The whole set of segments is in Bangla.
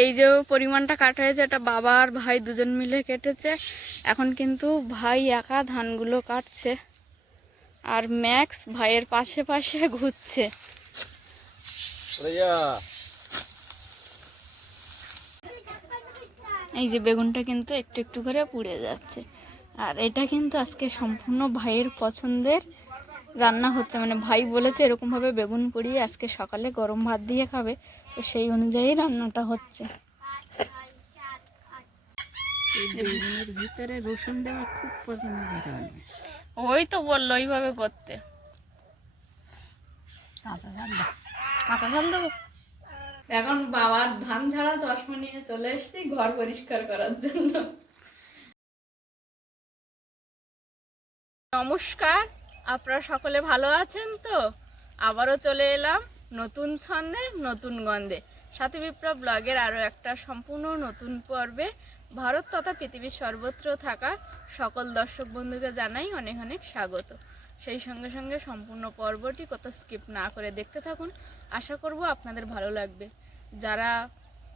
এই যে পরিমাণটা কাটা হয়েছে এটা বাবা আর ভাই দুজন মিলে কেটেছে। এখন কিন্তু ভাই একা ধানগুলো কাটছে আর ম্যাক্স ভাইয়ের পাশে পাশে ঘুরছে। এই যে বেগুনটা কিন্তু একটু একটু করে পুড়ে যাচ্ছে। আর এটা কিন্তু আজকে সম্পূর্ণ ভাইয়ের পছন্দের রান্না হচ্ছে মানে ভাই বলেছে এরকমভাবে বেগুন পুড়িয়ে আজকে সকালে গরম ভাত দিয়ে খাবে তো সেই অনুযায়ী রান্নাটা হচ্ছে। বেগুনের ভিতরে রসুন দেওয়া খুব পছন্দ করে ওই তো বলল ওইভাবে করতে। কাঁচা ঝাল কাঁচা ঝাল দেবো? এখন বাবার ধান ঝাড়া চশমা নিয়ে চলে এসেছি ঘর পরিষ্কার করার জন্য। নমস্কার। আপনারা সকলে ভালো আছেন তো? আবারও চলে এলাম নতুন ছন্দে, নতুন গন্ধে। সাথী বিপ্লব ব্লগের আরও একটা সম্পূর্ণ নতুন পর্বে ভারত তথা পৃথিবীর সর্বত্র থাকা সকল দর্শক বন্ধুকে জানাই অনেক অনেক স্বাগত। সেই সঙ্গে সঙ্গে সম্পূর্ণ পর্বটি কত স্কিপ না করে দেখতে থাকুন। আশা করব আপনাদের ভালো লাগবে। যারা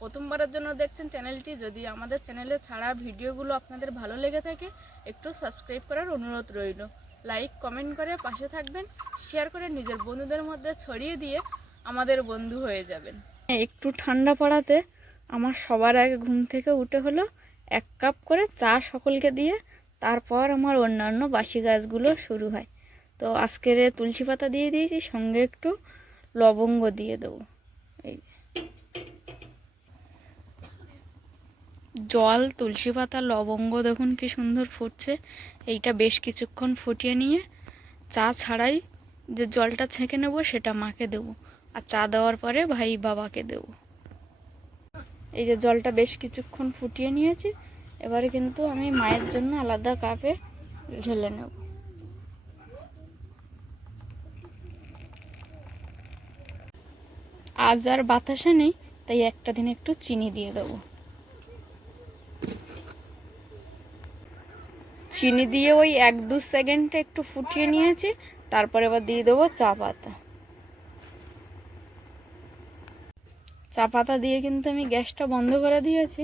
প্রথমবারের জন্য দেখছেন চ্যানেলটি, যদি আমাদের চ্যানেলে ছাড়া ভিডিওগুলো আপনাদের ভালো লেগে থাকে, একটু সাবস্ক্রাইব করার অনুরোধ রইল। লাইক কমেন্ট করে পাশে থাকবেন শেয়ার করে নিজের বন্ধুদের মধ্যে ছড়িয়ে দিয়ে আমাদের বন্ধু হয়ে যাবেন। একটু ঠান্ডা পড়াতে আমার সবার আগে ঘুম থেকে উঠে হলো এক কাপ করে চা সকলকে দিয়ে, তারপর আমার অন্যান্য বাসি গাছগুলো শুরু হয়। তো আজকের তুলসী পাতা দিয়ে দিয়েছি, সঙ্গে একটু লবঙ্গ দিয়ে দেবো এই যে। জল, তুলসী পাতা, লবঙ্গ, দেখুন কি সুন্দর ফুটছে। এইটা বেশ কিছুক্ষণ ফুটিয়ে নিয়ে চা ছাড়াই যে জলটা ছেঁকে নেব সেটা মাকে দেবো। আর চা দেওয়ার পরে ভাই বাবাকে দেবো। এই যে জলটা বেশ কিছুক্ষণ ফুটিয়ে নিয়েছি। এবারে কিন্তু আমি মায়ের জন্য আলাদা কাপে ঢেলে নেব। আজ আর বাতাসে নেই, তাই একটা দিন একটু চিনি দিয়ে দেবো। চিনি দিয়ে ওই এক দু সেকেন্ডটা একটু ফুটিয়ে নিয়েছি, তারপরে এবার দিয়ে দেবো চা পাতা। চা পাতা দিয়ে কিন্তু আমি গ্যাসটা বন্ধ করে দিয়েছি,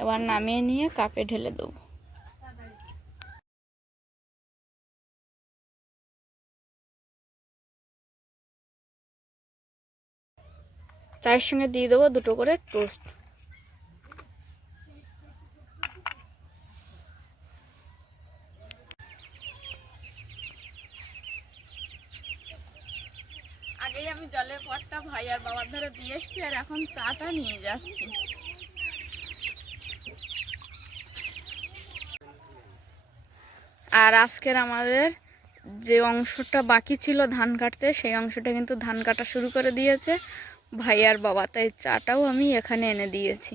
এবার নামিয়ে নিয়ে কাপে ঢেলে দেবো। চায়ের সঙ্গে দিয়ে দেবো দুটো করে টোস্ট। আমি জলের পটটা ভাই আর বাবার ধারে দিয়ে এসছি আর এখন চাটা নিয়ে যাচ্ছি। আর আজকের আমাদের যে অংশটা বাকি ছিল ধান কাটতে, সেই অংশটা কিন্তু ধান কাটা শুরু করে দিয়েছে। ভাই আর বাবা, তাই চাটাও আমি এখানে এনে দিয়েছি।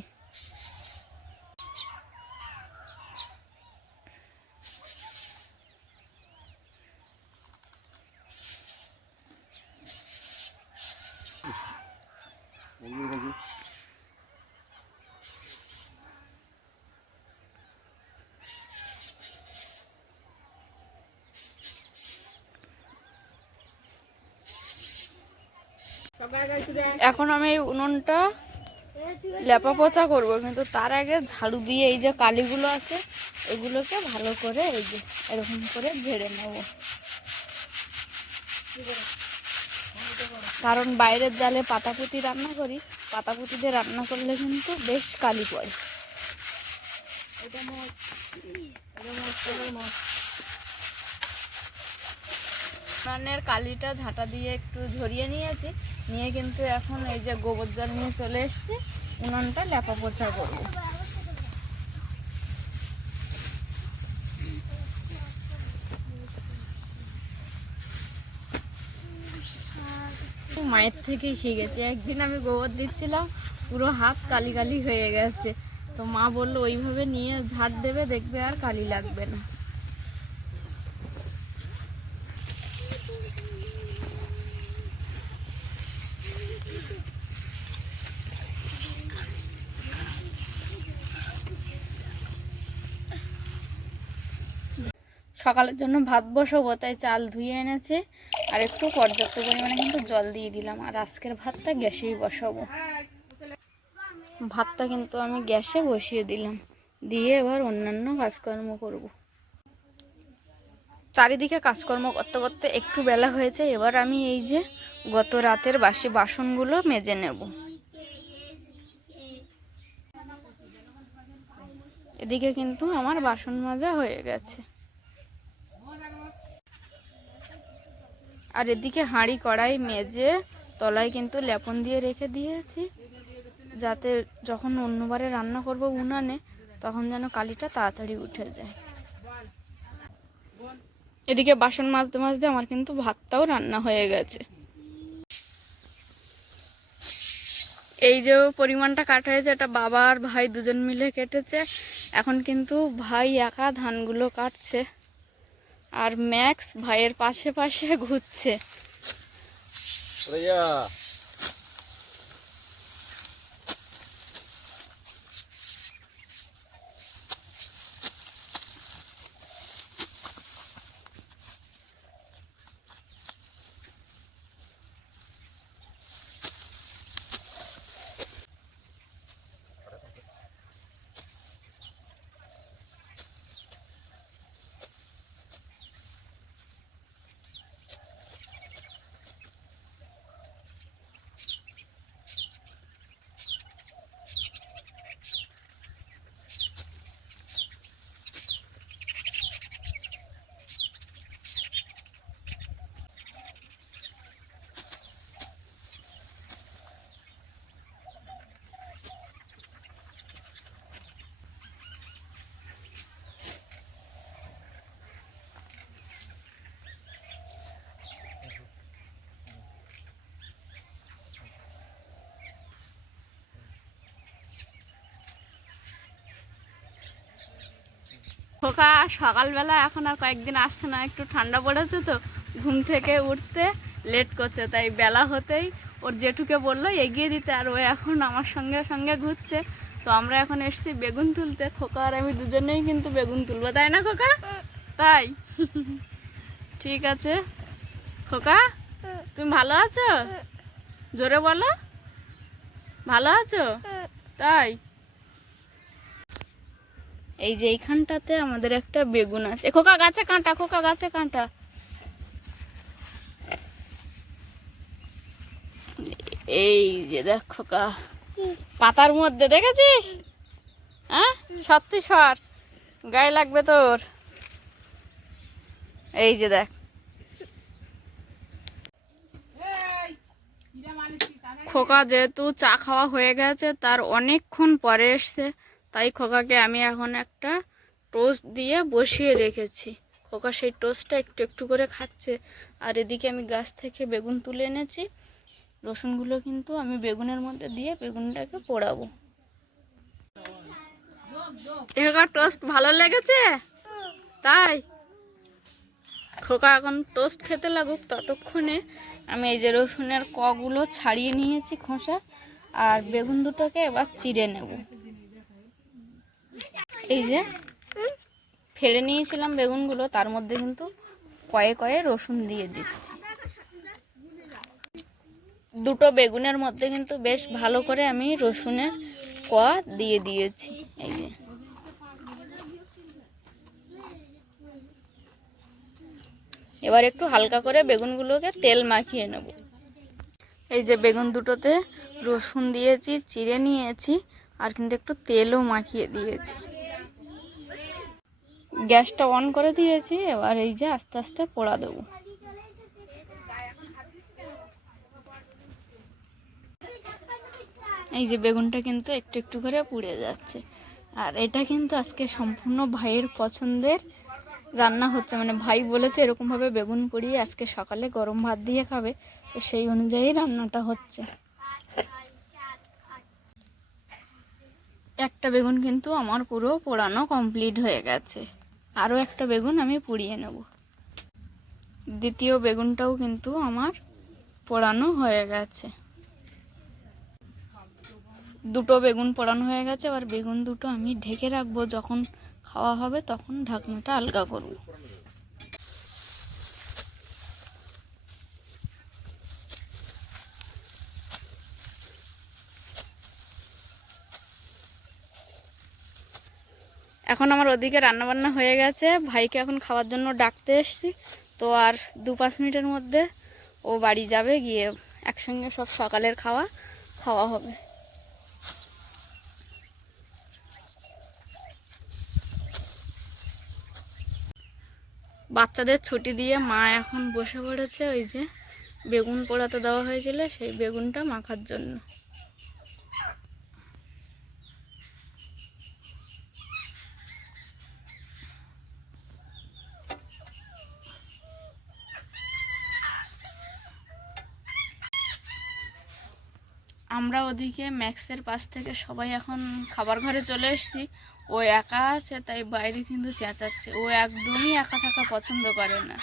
এখন আমি এই উনুনটা লেপা পোচা করব, কিন্তু তার আগে ঝাড়ু দিয়ে এই যে কালিগুলো আছে, এগুলোকে ভালো করে এই যে এরকম করে ঝেড়ে নেব। কারণ বাইরের জালে পাতাপুতি রান্না করি পাতাপুতি দিয়ে রান্না করলে কিন্তু বেশ কালি পড়ে। কালিটা ঝাঁটা দিয়ে একটু ঝরিয়ে নিয়েছি। নিয়ে কিন্তু এখন এই যে গোবর জল নিয়ে চলে এসেছি, উনুনটা লেপা পোচা করব। মায়ের থেকেই শিখেছি। একদিন আমি গোবর দিচ্ছিলাম, পুরো হাত কালি কালি হয়ে গেছে। তো মা বলল, ওইভাবে নিয়ে ঝাড় দেবে, দেখবে আর কালি লাগবে না। সকালের জন্য ভাত বসাবো, তাই চাল ধুয়ে এনেছে। আর একটু পর্যাপ্ত পরিমাণে কিন্তু জল দিয়ে দিলাম। আর আজকের ভাতটা গ্যাসেই বসাবো। ভাতটা কিন্তু আমি গ্যাসে বসিয়ে দিলাম। দিয়ে এবার অন্যান্য কাজকর্ম করব। চারিদিকে কাজকর্ম করতে করতে একটু বেলা হয়েছে, এবার আমি এই যে গত রাতের বাসি বাসনগুলো মেজে নেব। এদিকে কিন্তু আমার বাসন মাজা হয়ে গেছে। আর এদিকে হাঁড়ি কড়াই মেজে তলায় কিন্তু লেপন দিয়ে রেখে দিয়েছি, যাতে যখন অন্যবারে রান্না করব উনানে, তখন যেন কালিটা তাড়াতাড়ি উঠে যায়। এদিকে বাসন মাজতে মাজতে আমার কিন্তু ভাতটাও রান্না হয়ে গেছে। এই যে পরিমাণটা কাটা হয়েছে, এটা বাবা আর ভাই দুজন মিলে কেটেছে। এখন কিন্তু ভাই একা ধানগুলো কাটছে আর ম্যাক্স ভাইয়ের পাশে পাশে ঘুরছে। খোকা, সকালবেলা এখন আর কয়েকদিন আসছে না, একটু ঠান্ডা পড়েছে তো, ঘুম থেকে উঠতে লেট করছে, তাই বেলা হতেই ওর জেঠুকে বলল, এগিয়ে দিতে। আর ও এখন আমার সঙ্গে সঙ্গে ঘুরছে। তো আমরা এখন এসেছি বেগুন তুলতে। খোকা আর আমি দুজনেই কিন্তু বেগুন তুলবো, তাই না খোকা? তাই? ঠিক আছে। খোকা, তুমি ভালো আছো? জোরে বলো। ভালো আছো? তাই? এই যে এইখানটাতে আমাদের একটা বেগুন আছে। খোকা গাছে কাঁটা খোকা গাছে কাঁটা। এই যে দেখ খোকা পাতার মধ্যে দেখেছিস? হ্যাঁ? সত্যি সর গায়ে লাগবে তোর। এই যে দেখ। খোকা যেহেতু চা খাওয়া হয়ে গেছে তার অনেকক্ষণ পরে এসছে। তাই খোকাকে আমি এখন একটা টোস্ট দিয়ে বসিয়ে রেখেছি। খোকা সেই টোস্টটা একটু একটু করে খাচ্ছে। আর এদিকে আমি গাছ থেকে বেগুন তুলে এনেছি। রসুনগুলো কিন্তু আমি বেগুনের মধ্যে দিয়ে বেগুনটাকে পোড়াবো। এখানকার টোস্ট ভালো লেগেছে? তাই? খোকা এখন টোস্ট খেতে লাগুক ততক্ষণে। আমি এই যে রসুনের কগুলো ছাড়িয়ে নিয়েছি খোসা। আর বেগুন দুটোকে এবার চিড়ে নেব। এই যে, ফেলে নিয়েছিলাম বেগুনগুলো, তার মধ্যে কিন্তু কয়ে কয়ে রসুন দিয়ে দিচ্ছি। দুটো বেগুনের মধ্যে কিন্তু বেশ ভালো করে আমি রসুনের ক দিয়ে দিয়েছি। এই যে। এবার একটু হালকা করে বেগুনগুলোকে তেল মাখিয়ে নেব। এই যে বেগুন দুটোতে রসুন দিয়েছি, চিড়ে নিয়েছি, আর কিন্তু একটু তেলও মাখিয়ে দিয়েছি। গ্যাসটা অন করে দিয়েছি, এবার এই যে আস্তে আস্তে পোড়া দেবো। এই যে বেগুনটা কিন্তু একটু একটু করে পুড়ে যাচ্ছে। আর এটা কিন্তু আজকে সম্পূর্ণ ভাইয়ের পছন্দের রান্না হচ্ছে। মানে ভাই বলেছে এরকমভাবে বেগুন পুড়িয়ে আজকে সকালে গরম ভাত দিয়ে খাবে, তো সেই অনুযায়ী রান্নাটা হচ্ছে। একটা বেগুন কিন্তু আমার পুরো পোড়ানো কমপ্লিট হয়ে গেছে। আরও একটা বেগুন আমি পুড়িয়ে নেব। দ্বিতীয় বেগুনটাও কিন্তু আমার পোড়ানো হয়ে গেছে। দুটো বেগুন পোড়ানো হয়ে গেছে, এবার বেগুন দুটো আমি ঢেকে রাখব, যখন খাওয়া হবে তখন ঢাকনাটা আলগা করব। এখন আমার ওদিকে রান্নাবান্না হয়ে গেছে। ভাইকে এখন খাওয়ার জন্য ডাকতে এসছি। তো আর দু পাঁচ মিনিটের মধ্যে ও বাড়ি যাবে, গিয়ে একসঙ্গে সব সকালের খাওয়া খাওয়া হবে। বাচ্চাদের ছুটি দিয়ে মা এখন বসে পড়েছে, ওই যে বেগুন পোড়াতে দেওয়া হয়েছিল, সেই বেগুনটা মাখার জন্য। আমরা ওদিকে ম্যাক্সের পাশ থেকে সবাই এখন খাবার ঘরে চলে এসেছি। ও একা আছে তাই বাইরে কিন্তু চেঁচাচ্ছে। ও একদমই একা থাকা পছন্দ করে না।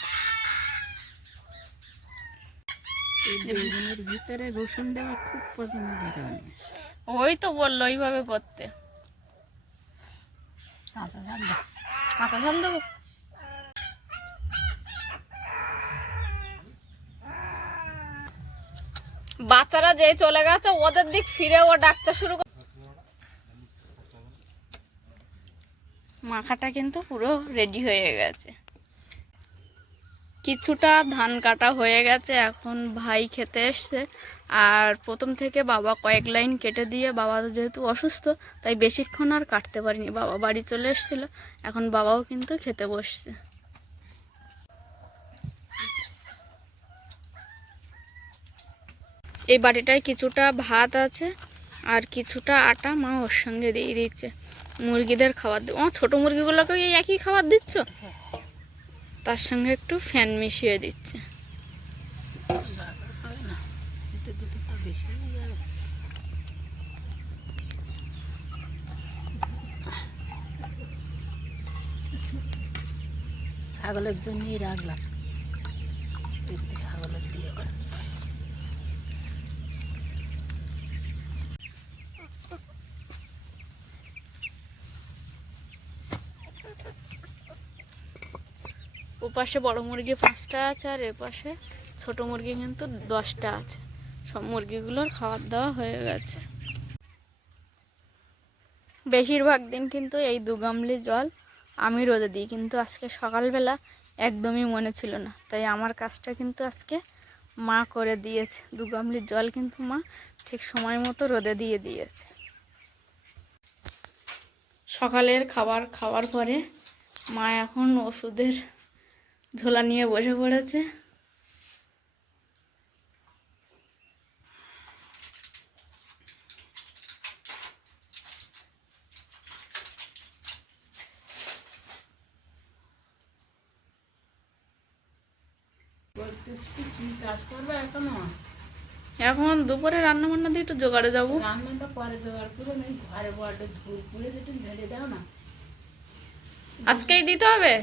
ভিতরে রসুন দেওয়া খুব পছন্দ করে ওই তো বলল ওইভাবে করতে। কাঁচা ঝাল। কাঁচা ঝাল দেবো? বাচ্চারা যে চলে গেছে, ওদের দিক ফিরে ও ডাকতে শুরু মাখাটা কিন্তু পুরো রেডি হয়ে গেছে। কিছুটা ধান কাটা হয়ে গেছে, এখন ভাই খেতে এসছে। আর প্রথম থেকে বাবা কয়েক লাইন কেটে দিয়ে বাবা যেহেতু অসুস্থ, তাই বেশিক্ষণ আর কাটতে পারিনি। বাবা বাড়ি চলে এসেছিল, এখন বাবাও কিন্তু খেতে বসছে। এই বাটিটায় কিছুটা ভাত আছে আর কিছুটা আটা মা ওর সঙ্গে দিয়ে দিচ্ছে। মুরগিদের খাবার দেবো আমার ছোটো মুরগিগুলোকে এই একই খাবার দিচ্ছ? তার সঙ্গে একটু ফ্যান মিশিয়ে দিচ্ছে। ছাগলের জন্যই রাখলাম। ছাগলের করে বড় মুরগি পাঁচটা আছে আর এপাশে ছোট মুরগি কিন্তু দশটা আছে। সব মুরগিগুলোর খাবার দাওয়া হয়ে গেছে। বেশিরভাগ দিন কিন্তু এই দু গামলি জল আমি রোদে দিই, কিন্তু আজকে সকালবেলা একদমই মনে ছিল না। তাই আমার কাজটা কিন্তু আজকে মা করে দিয়েছে। দু গামলির জল কিন্তু মা ঠিক সময় মতো রোদে দিয়ে দিয়েছে। সকালের খাবার খাওয়ার পরে মা এখন ওষুধের ঝোলা নিয়ে বসে পড়েছে। এখন? দুপুরে রান্না বান্না দিয়ে একটু জোগাড়ে যাব। রান্নাটা পরে জোগাড় করে ঘরে পুড়ে একটু ঝেড়ে দাও না। আজকেই দিতে হবে?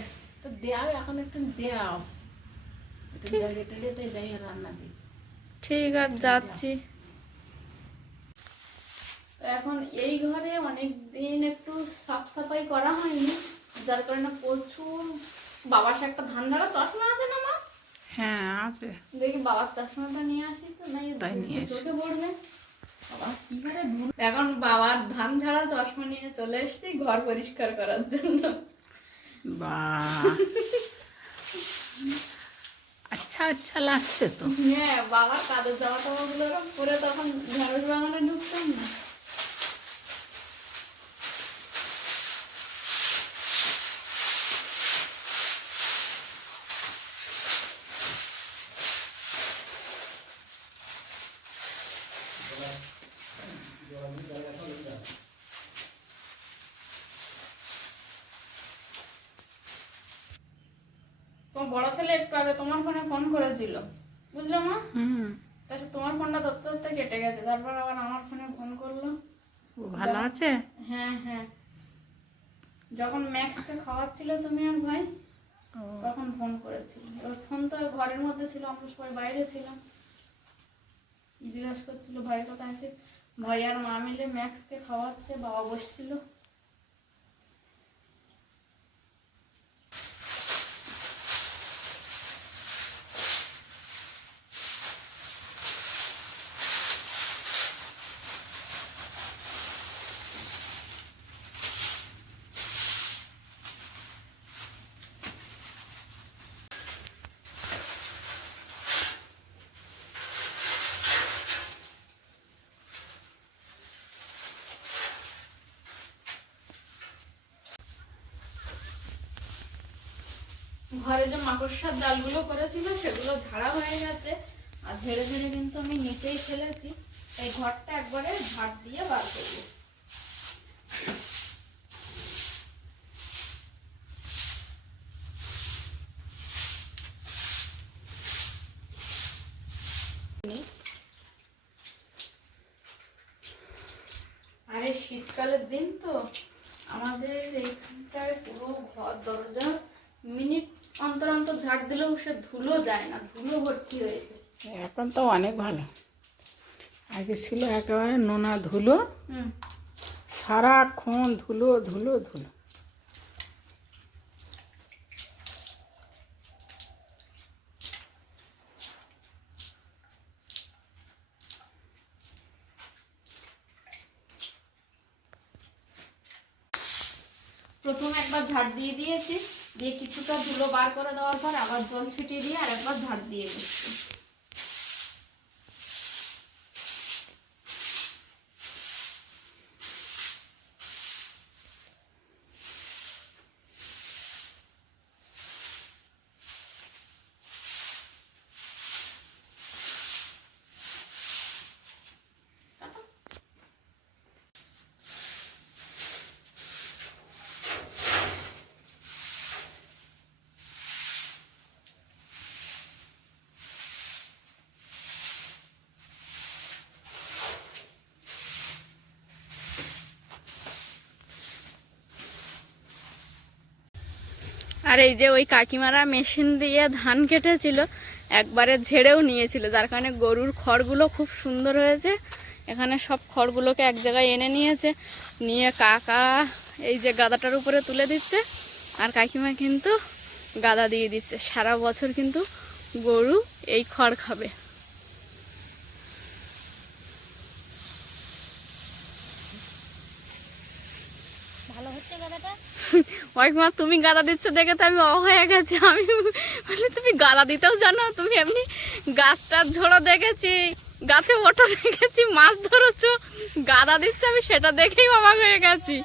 তো দেও এখন একটু দেও একটু ঝেড়ে টেড়ে তাই যাই রান্না দিই। ঠিক আছে যাচ্ছি। এখন এই ঘরে অনেক দিন একটু সাফ সাফাই করা হয়নি যার কারণে প্রচুর বাবার সে একটা ধান ধরা চশমা আছে না মা? হ্যাঁ আছে। দেখি বাবার চশমাটা নিয়ে আসি তো নাই তাই নিয়ে। চোখে পড়বে। কি করে এখন বাবার ধান ঝাড়া চশমা নিয়ে চলে এসেছি ঘর পরিষ্কার করার জন্য। বাহ। আচ্ছা আচ্ছা লাগছে তো। হ্যাঁ বাবার কাদের জামা টামা গুলো পরে তখন ঢেঁড়স বাগানে ঢুকতাম না তোমার বড় ছেলে একটু আগে তোমার ফোনে ফোন করেছিল বুঝলো মা হুম তাছাড়া তোমার ফোনটা ধরতে ধরতে কেটে গেছে তারপর আবার আমার ফোনে ফোন করল ও ভালো আছে হ্যাঁ হ্যাঁ যখন ম্যাক্সকে খাওয়াচ্ছিল তুমি আর ভাই তখন ফোন করেছিল। এবার ফোন তো ঘরের মধ্যে ছিল আমরা সবাই বাইরে ছিলাম। জিজ্ঞাসা করছিল ভাই কোথায় আছে। ভাই আর মা মিলে ম্যাক্সকে খাওয়াচ্ছে বাবা বসছিল। ঘরে যে মাকড়সার ডালগুলো করেছিল, সেগুলো ঝাড়া হয়ে গেছে। আর ঝেড়ে ঝেড়ে কিন্তু আমি নিচেই ফেলেছি। এই ঘরটা একবারে ঝাড় দিয়ে বার করব আরে শীতকালের দিন তো আমাদের এইখানটায় পুরো ঘর দরজা মিনিট অন্তর অন্তর ঝাড় দিলেও সে ধুলো যায় না ধুলো ভর্তি হয়েছে এখন তো অনেক ভালো। আগে ছিল একেবারে নোনা ধুলো সারাক্ষণ ধুলো ধুলো ধুলো। প্রথমে একবার ঝাড় দিয়ে দিয়েছি। দিয়ে কিছুটা ধুলো বার করে দেওয়ার পর আবার জল ছিটিয়ে দিয়ে আর একবার ধার দিয়ে দিচ্ছি আর এই যে ওই কাকিমারা মেশিন দিয়ে ধান কেটেছিল, একবারে ঝেড়েও নিয়েছিল। যার কারণে গরুর খড়গুলো খুব সুন্দর হয়েছে। এখানে সব খড়গুলোকে এক জায়গায় এনে নিয়েছে। নিয়ে কাকা এই যে গাদাটার উপরে তুলে দিচ্ছে। আর কাকিমা কিন্তু গাদা দিয়ে দিচ্ছে। সারা বছর কিন্তু গরু এই খড় খাবে। ভালো হচ্ছে গাদাটা? ওই মা তুমি গাদা দিচ্ছ দেখে তো আমি অ হয়ে গেছি। আমি বলি তুমি গাদা দিতেও জানো তুমি এমনি গাছটার ঝোড়ো দেখেছি গাছে ওঠা দেখেছি মাছ ধরেছো গাদা দিচ্ছে আমি সেটা দেখেই অবাক হয়ে গেছি।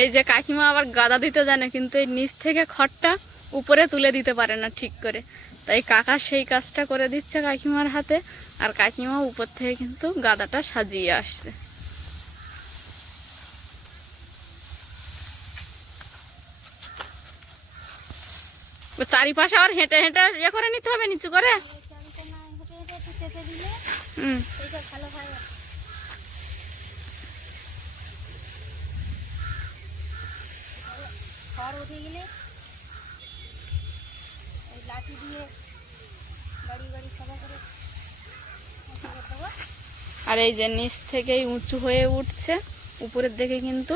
এই যে কাকিমা আবার গাদা দিতে জানে কিন্তু এই নিচ থেকে খড়টা উপরে তুলে দিতে পারে না ঠিক করে। তাই কাকা সেই কাজটা করে দিচ্ছে কাকিমার হাতে, আর কাকিমা উপর থেকে কিন্তু গাদাটা সাজিয়ে আসছে। চারিপাশে আবার হেঁটে হেঁটে ইয়ে করে নিতে হবে নিচু করে? হুম। দিয়ে বাড়ি বাড়ি করে। আর এই যে নিচ থেকেই উঁচু হয়ে উঠছে, উপরের দিকে কিন্তু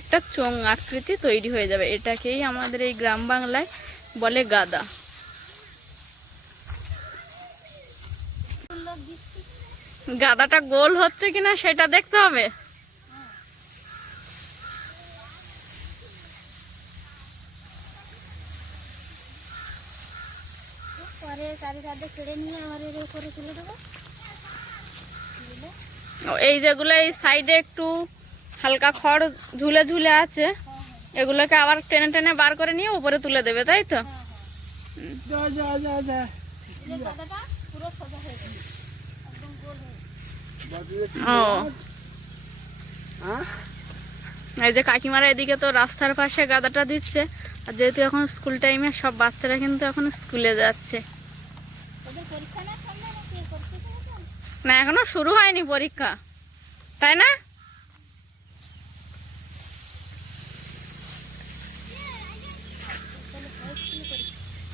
একটা চোঙ আকৃতি তৈরি হয়ে যাবে এটাকেই আমাদের এই গ্রাম বাংলায় বলে গাদা গাদাটা গোল হচ্ছে কিনা সেটা দেখতে হবে পরে চারি সাথে কেড়ে নিয়ে আবার এর উপরে তুলে দেবো। এই যেগুলো এই সাইডে একটু হালকা খড় ঝুলে ঝুলে আছে এগুলোকে আবার টেনে টেনে বার করে নিয়ে উপরে তুলে দেবে তাই তো? হয়ে যাবে একদম গোল হয়ে হ্যাঁ এই যে কাকিমারা এদিকে তো রাস্তার পাশে গাদাটা দিচ্ছে আর যেহেতু এখন স্কুল টাইমে সব বাচ্চারা কিন্তু এখন স্কুলে যাচ্ছে। না, এখনও শুরু হয়নি পরীক্ষা। তাই না?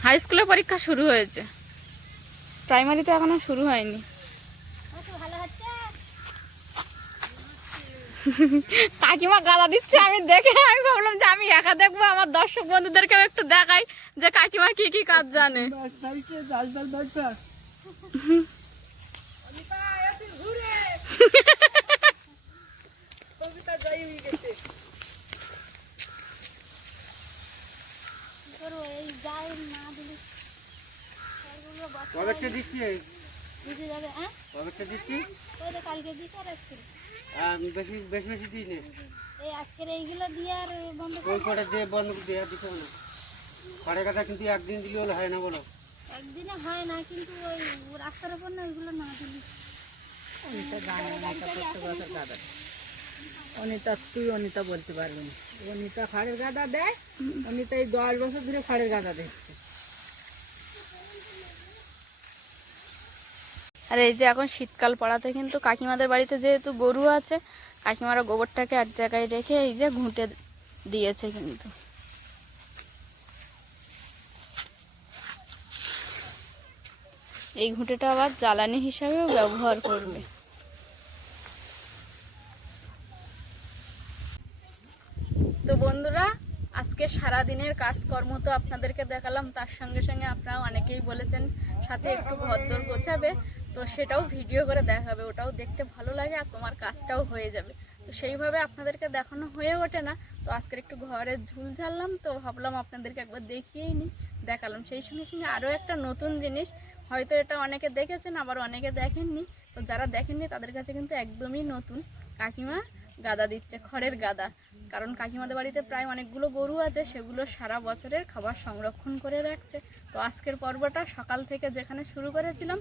হাই স্কুলে পরীক্ষা শুরু হয়েছে। প্রাইমারিতে এখনও শুরু হয়নি আমার তো ভালো হচ্ছে কাকিমা গালা দিচ্ছে আমি দেখে আমি ভাবলাম যে আমি একা দেখব আমার দর্শক বন্ধুদেরকে একটু দেখাই যে কাকিমা কি কি কাজ জানে। দিচ্ছে যাবে হ্যাঁ? দিচ্ছি কালকে দিচ্ছে বেশি বেশি বেশি দিই নে। এই আজকের এইগুলো দিয়ে আর বন্ধ ওই কটা দিয়ে বন্ধ করে দেওয়া দিতে হবে না। কথা কিন্তু একদিন দিলে হলে হয় না বলো। একদিনে হয় না কিন্তু ওই রাস্তার ওপর না ওইগুলো না দিলি। অনিতা জানে অনিতা প্রত্যেক বছর গাদা। অনিতা তুই অনিতা বলতে পারবি না। অনিতা খড়ের গাদা দেয় অনিতা এই দশ বছর ধরে খড়ের গাদা দিচ্ছে আর এই যে এখন শীতকাল পড়াতে কিন্তু কাকিমাদের বাড়িতে যেহেতু গরু আছে, কাকিমারা গোবরটাকে এক জায়গায় রেখে এই যে ঘুঁটে দিয়েছে কিন্তু। এই ঘুঁটেটা আবার জ্বালানি হিসাবেও ব্যবহার করবে। তো বন্ধুরা, আজকে সারা দিনের কাজকর্ম তো আপনাদেরকে দেখালাম, তার সঙ্গে সঙ্গে আপনারা অনেকেই বলেছেন, সাথে একটু ঘরদোর গোছাবে। তো সেটাও ভিডিও করে দেখাবে, ওটাও দেখতে ভালো লাগে আর তোমার কাজটাও হয়ে যাবে। তো সেইভাবে আপনাদেরকে দেখানো হয়ে ওঠে না। তো আজকের একটু ঘরে ঝুল ঝাড়লাম, তো ভাবলাম আপনাদেরকে একবার দেখিয়েই নিই, দেখালাম। সেই সঙ্গে সঙ্গে আরও একটা নতুন জিনিস, হয়তো এটা অনেকে দেখেছেন, আবার অনেকে দেখেননি। তো যারা দেখেননি, তাদের কাছে কিন্তু একদমই নতুন। কাকিমা গাদা দিচ্ছে, খড়ের গাদা। কারণ কাকিমাদের বাড়িতে প্রায় অনেকগুলো গরু আছে, সেগুলো সারা বছরের খাবার সংরক্ষণ করে রাখছে। তো আজকের পর্বটা সকাল থেকে যেখানে শুরু করেছিলাম,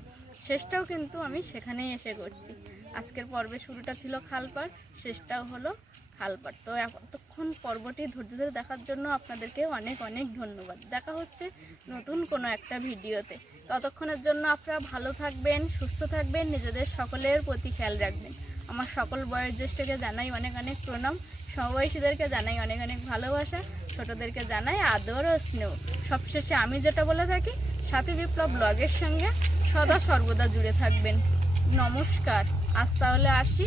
শেষটাও কিন্তু আমি সেখানেই এসে করছি। আজকের পর্বে শুরুটা ছিল খালপাড়, শেষটাও হলো খালপাড়। তো এতক্ষণ পর্বটি ধৈর্য ধরে দেখার জন্য আপনাদেরকে অনেক অনেক ধন্যবাদ। দেখা হচ্ছে নতুন কোনো একটা ভিডিওতে। ততক্ষণের জন্য আপনারা ভালো থাকবেন, সুস্থ থাকবেন, নিজেদের সকলের প্রতি খেয়াল রাখবেন। আমার সকল বয়োজ্যেষ্ঠকে জানাই অনেক অনেক প্রণাম। সমবয়সীদেরকে জানাই অনেক অনেক ভালোবাসা, ছোটদেরকে জানাই আদর ও স্নেহ। সবশেষে আমি যেটা বলে থাকি, সাথী বিপ্লব ব্লগের সঙ্গে সদা সর্বদা জুড়ে থাকবেন। নমস্কার। আজ তাহলে আসি